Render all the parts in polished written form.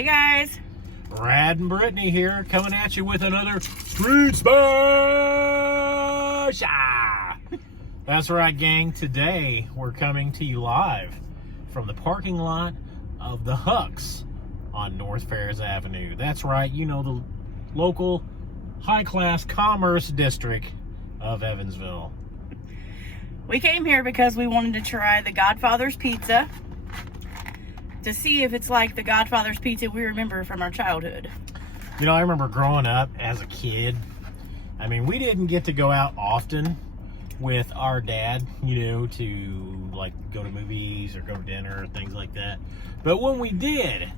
Hey guys. Brad and Brittany here, coming at you with another Street Smash! That's right, gang. Today, we're coming to you live from the parking lot of the Hucks on North Fairs Avenue. That's right, you know, the local high-class commerce district of Evansville. We came here because we wanted to try the Godfather's pizza to see if it's like the Godfather's pizza we remember from our childhood. You know, I remember growing up as a kid. I mean, we didn't get to go out often with our dad, you know, to like go to movies or go to dinner or things like that. But when we did,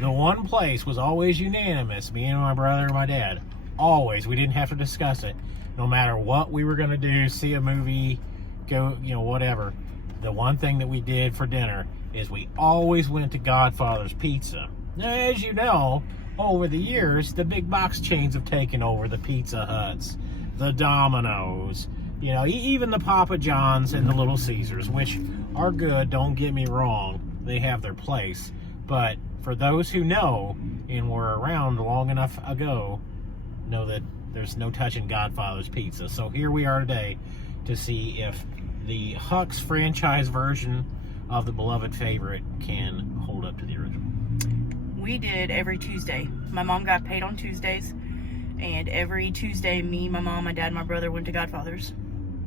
the one place was always unanimous, me and my brother and my dad. Always. We didn't have to discuss it. No matter what we were going to do, see a movie, go, you know, whatever. The one thing that we did for dinner is we always went to Godfather's Pizza. Now, as you know, over the years, the big box chains have taken over the Pizza Huts, the Domino's, you know, even the Papa John's and the Little Caesars, which are good, don't get me wrong. They have their place. But for those who know and were around long enough ago, know that there's no touching Godfather's Pizza. So here we are today to see if the Huck's franchise version of the beloved favorite can hold up to the original. We did every Tuesday. My mom got paid on Tuesdays, and every Tuesday, me, my mom, my dad, my brother went to Godfather's,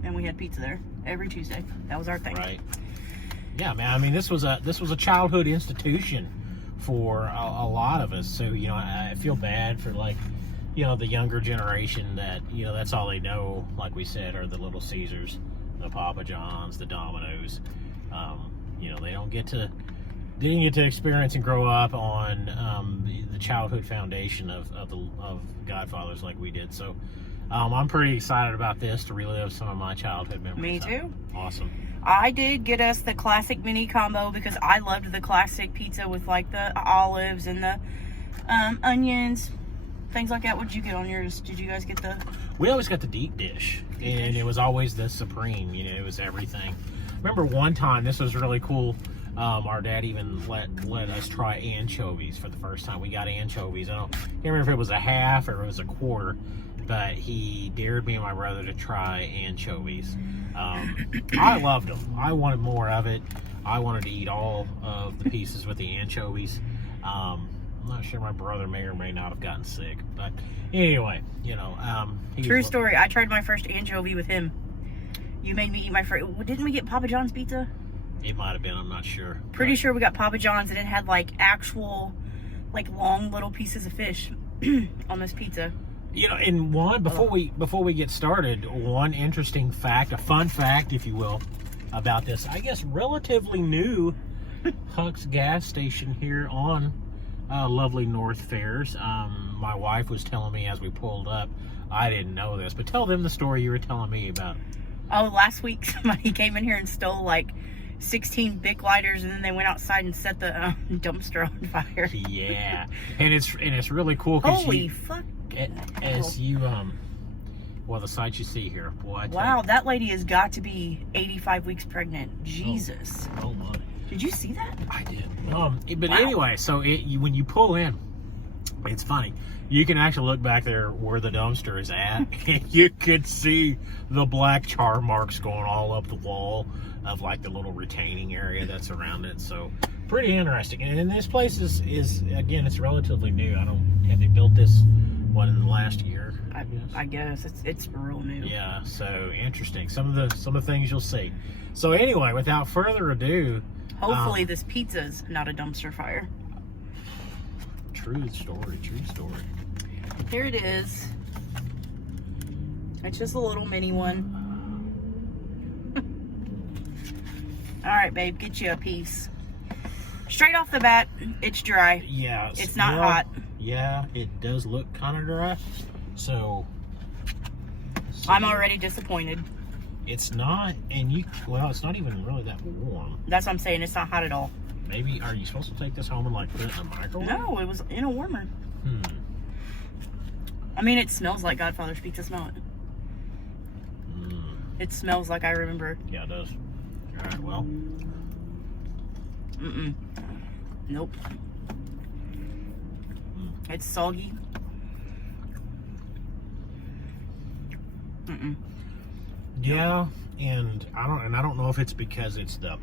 and we had pizza there every Tuesday. That was our thing. Right. Yeah, man. I mean, this was a childhood institution for a lot of us. So, you know, I feel bad for, like, you know, the younger generation that, you know, that's all they know, like we said, are the Little Caesars, the Papa John's, the Domino's. You know, they didn't get to experience and grow up on the childhood foundation of Godfather's like we did. So I'm pretty excited about this to relive some of my childhood memories. Me too. Awesome. I did get us the classic mini combo because I loved the classic pizza with like the olives and the onions, things like that. What did you get on yours? Did you guys get the? We always got the deep dish, and it was always the supreme. You know, it was everything. Remember one time, this was really cool. Our dad even let us try anchovies for the first time. We got anchovies. I can't remember if it was a half or it was a quarter, but he dared me and my brother to try anchovies. I loved them. I wanted more of it. I wanted to eat all of the pieces with the anchovies. I'm not sure, my brother may or may not have gotten sick, but anyway, you know. True story. I tried my first anchovy with him. You made me eat my first. Didn't we get Papa John's pizza? It might have been. I'm not sure. Pretty sure we got Papa John's, and it had like actual, like long little pieces of fish on this pizza. You know, and one before we get started, one interesting fact, a fun fact, if you will, about this, I guess, relatively new Huck's gas station here on lovely North Fairs. My wife was telling me as we pulled up. I didn't know this, but tell them the story you were telling me about. Oh, last week somebody came in here and stole like 16 Bic lighters, and then they went outside and set the dumpster on fire. Yeah, and it's really cool. Holy fuck! As you well, the sights you see here, boy. Wow, that lady has got to be 85 weeks pregnant. Jesus. Oh my! Did you see that? I did. But wow. Anyway, so when you pull in, it's funny. You can actually look back there where the dumpster is at, and you could see the black char marks going all up the wall of like the little retaining area that's around it. So pretty interesting. And this place is again, it's relatively new. Have they built this in the last year? I guess it's real new. Yeah. So interesting. Some of the things you'll see. So anyway, without further ado, hopefully this pizza's not a dumpster fire. True story. Here it is. It's just a little mini one. All right, babe, get you a piece. Straight off the bat, it's dry. Yeah. It's not hot. Yeah, it does look kind of dry. So I'm already disappointed. It's not, and it's not even really that warm. That's what I'm saying. It's not hot at all. Maybe, are you supposed to take this home and like put it in a microwave? No, it was in a warmer. I mean, it smells like Godfather's pizza. Smell it. It smells like I remember. Yeah, it does. All right, well. Nope. It's soggy. Mm-mm. Yeah, and I don't know if it's because it's the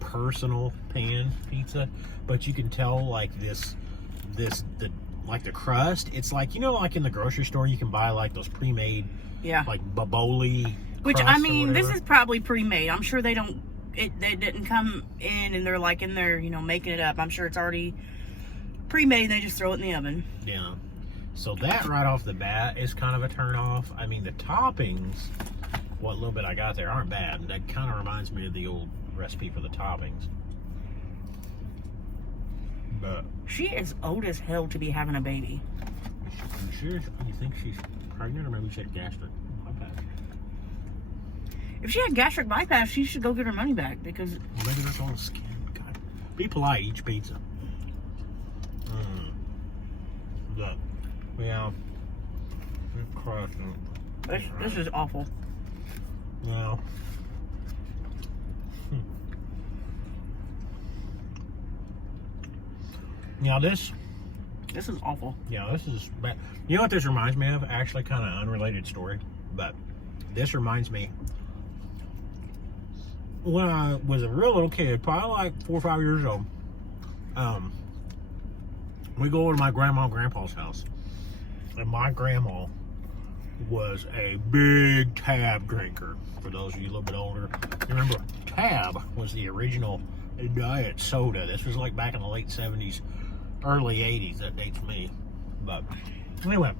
personal pan pizza, but you can tell like the crust. It's like, you know, like in the grocery store, you can buy like those pre-made, like baboli. Which I mean, this is probably pre-made. I'm sure they didn't come in and they're like in there, you know, making it up. I'm sure it's already pre-made. They just throw it in the oven. Yeah. So that right off the bat is kind of a turn off. I mean, the toppings, what little bit I got there, aren't bad. That kind of reminds me of the old recipe for the toppings. But she is old as hell to be having a baby. You think she's pregnant, or maybe she had gastric bypass? If she had gastric bypass, she should go get her money back, because maybe that's all the skin. God, be polite. Eat your pizza. Look, yeah, it's crushing. This is awful. No. Now this is awful. Yeah, this is bad. You know what this reminds me of? Actually, kind of unrelated story, but this reminds me when I was a real little kid, probably like 4 or 5 years old. We go over to my grandma and grandpa's house, and my grandma was a big Tab drinker. For those of you a little bit older, you remember Tab was the original diet soda. This was like back in the late 70s, early 80s. That dates me. But anyway,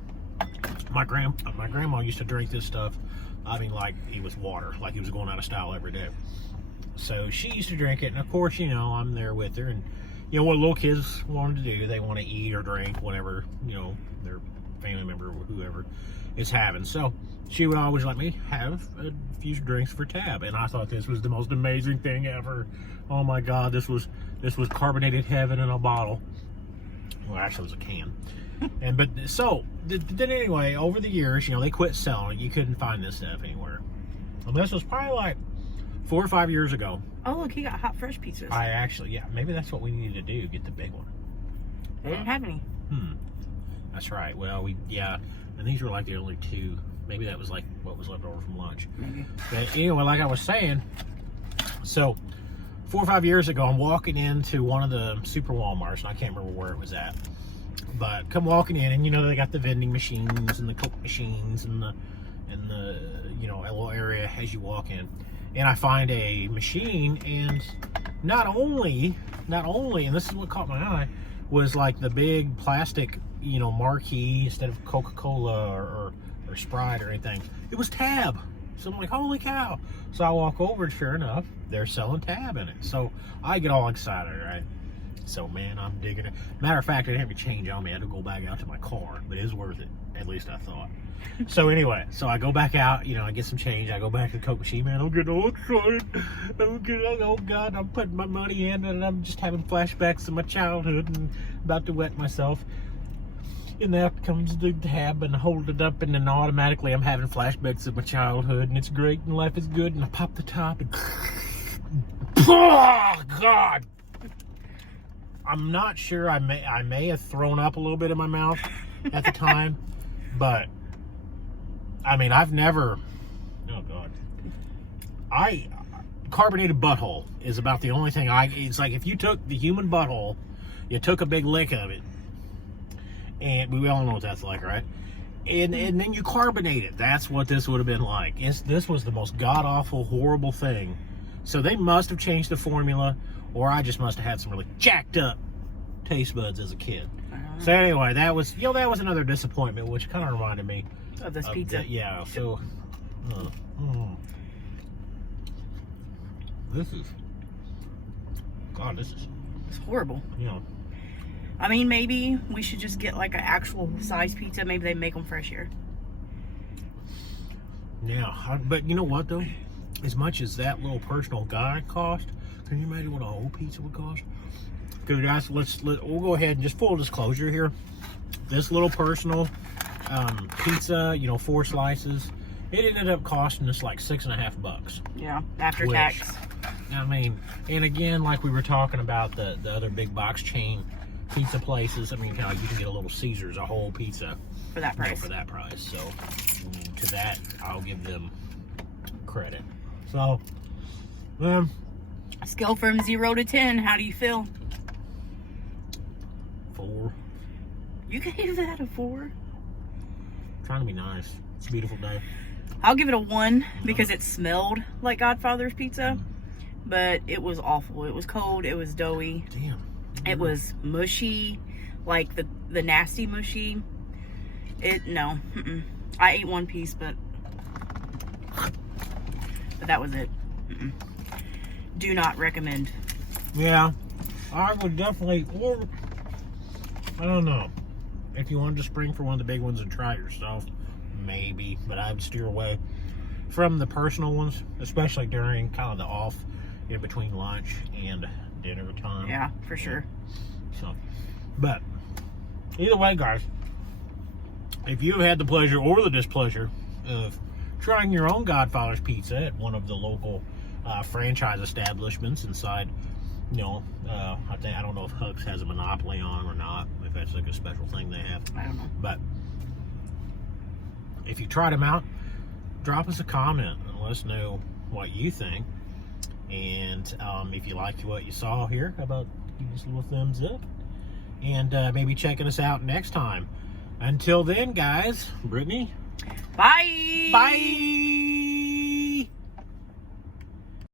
my grandma used to drink this stuff. I mean, like it was water, like he was going out of style every day. So she used to drink it, and of course, you know, I'm there with her, and you know what little kids wanted to do, they want to eat or drink whatever, you know, their family member or whoever is having. So she would always let me have a few drinks for Tab, and I thought this was the most amazing thing ever. Oh my God, this was carbonated heaven in a bottle. Well, actually, it was a can. Then anyway, over the years, you know, they quit selling it. You couldn't find this stuff anywhere. And this was probably like 4 or 5 years ago. Oh, look, he got hot fresh pizzas. Yeah, maybe that's what we needed to do, get the big one. They didn't have any. That's right. Well, and these were like the only 2. Maybe that was like what was left over from lunch. Maybe. But anyway, like I was saying, so 4 or 5 years ago, I'm walking into one of the super Walmarts, and I can't remember where it was at. But come walking in, and you know they got the vending machines and the Coke machines and the you know, little area as you walk in. And I find a machine, and not only, and this is what caught my eye, was like the big plastic, you know, marquee instead of Coca-Cola or Sprite or anything. It was Tab. So I'm like, holy cow. So I walk over, and sure enough, they're selling Tab in it. So I get all excited, right? So, man, I'm digging it. Matter of fact, I didn't have any change on me. I had to go back out to my car, but it was worth it. At least I thought. So anyway, so I go back out, you know, I get some change. I go back to the Coke machine, man. I'm getting all excited. Oh God, I'm putting my money in, and I'm just having flashbacks of my childhood and about to wet myself. And out comes the Tab, and I hold it up, and then automatically I'm having flashbacks of my childhood, and it's great, and life is good. And I pop the top, and oh God! I'm not sure. I may have thrown up a little bit in my mouth at the time, but I mean, I've never. Oh God! Carbonated butthole is about the only thing It's like if you took the human butthole, you took a big lick of it, and we all know what that's like, right? And then you carbonate it. That's what this would have been like. This was the most god awful, horrible thing. So they must have changed the formula, or I just must have had some really jacked up taste buds as a kid. So anyway, that was another disappointment, which kind of reminded me of this pizza. Yeah. So this is it's horrible. You know. I mean, maybe we should just get like an actual size pizza. Maybe they make them fresh here. Yeah, but you know what though? As much as that little personal guide cost, can you imagine what a whole pizza would cost? Because guys, we'll go ahead and just full disclosure here. This little personal pizza, you know, 4 slices, it ended up costing us like $6.50. Yeah, after tax. I mean, and again, like we were talking about the other big box chain pizza places. I mean, you can get a Little Caesars, a whole pizza For that price. for that price. So to that, I'll give them credit. So, Scale from 0 to 10. How do you feel? 4. You gave that a 4? Trying to be nice. It's a beautiful day. I'll give it a 1 because it smelled like Godfather's pizza, but it was awful. It was cold. It was doughy. Damn. It was mushy, like the nasty mushy. No. I ate 1 piece, but that was it. Do not recommend. Yeah, I would definitely, or I don't know, if you wanted to spring for one of the big ones and try it yourself, maybe, but I would steer away from the personal ones, especially during kind of the off in between lunch and dinner time. Yeah, for sure. So, but either way, guys, if you've had the pleasure or the displeasure of trying your own Godfather's pizza at one of the local franchise establishments inside, I don't know if Huck's has a monopoly on them or not, if that's like a special thing they have. I don't know. But if you tried them out, drop us a comment and let us know what you think. And if you liked what you saw here, how about give us a little thumbs up? And maybe checking us out next time. Until then, guys, Brittany. Bye. Bye.